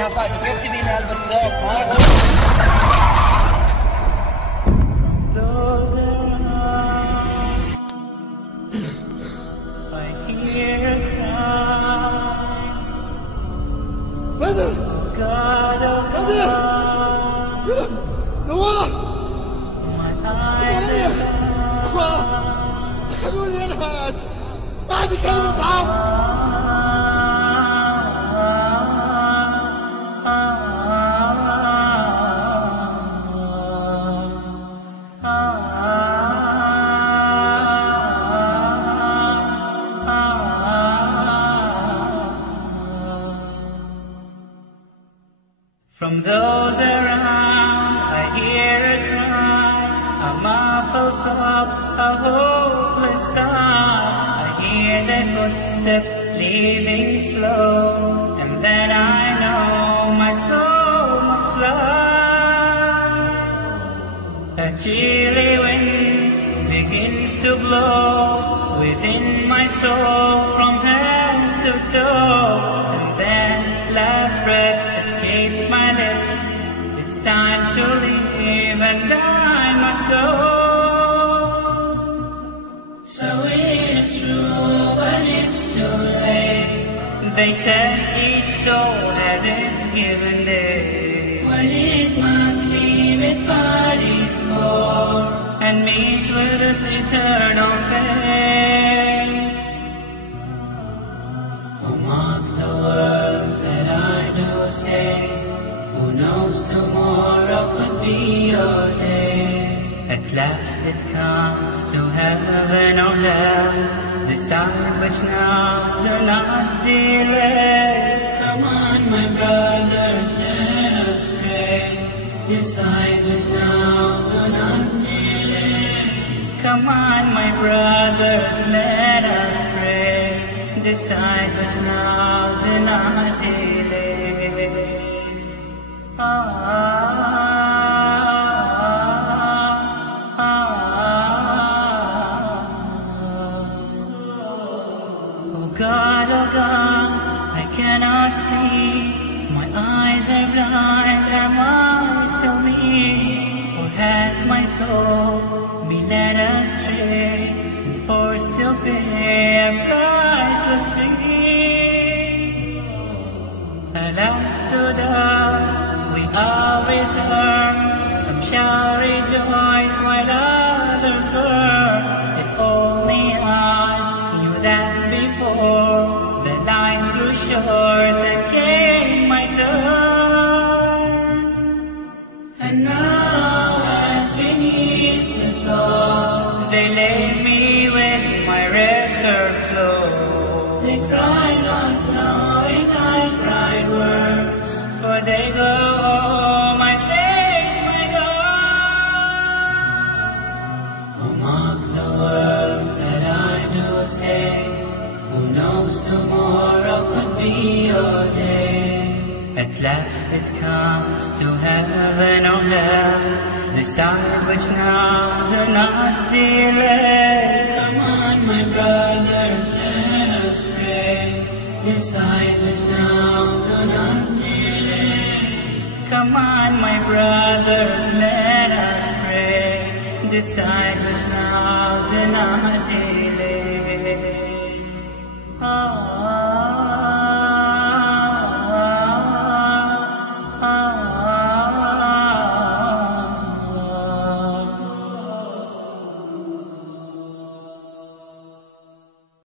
يا فادي كيف تبيني البس ثوب ما اقول. بدر بدر نواف اخوان خلوني انهات ما عندي كلمة طعام. From those around I hear a cry, a muffled sob, a hopeless sigh. I hear their footsteps leaving slow, and then I know my soul must fly. A chilly wind begins to blow within my soul from head to toe, and then last breath escapes my lips. It's time to leave and I must go. So it is true, but it's too late. They said each soul has its given day, when it must leave its body's core and meet with its eternal fate. Oh, mark the words that I do say, who knows tomorrow could be your day. At last it comes to heaven or hell, decide which now, do not delay. Come on my brothers, let us pray, decide which now, do not delay. Come on my brothers, let us pray, decide which now, do not delay. Oh God, I cannot see, my eyes are blind, am I still me? Or has my soul been led astray and forced to pay a priceless fee? Alas, to dust we all return, some shall rejoice while others burn. If only I knew that before, the line grew short and came my turn. And now as beneath the salt, they lay me with my record flow. They cry not knowing I cried words, for they go, oh my face, my God. Oh, mark the words that I do say, who knows tomorrow could be your day. At last it comes to heaven or hell, decide which now, do not delay. Come on my brothers, let us pray, decide which now, do not delay. Come on my brothers, let us pray, decide which now, do not delay.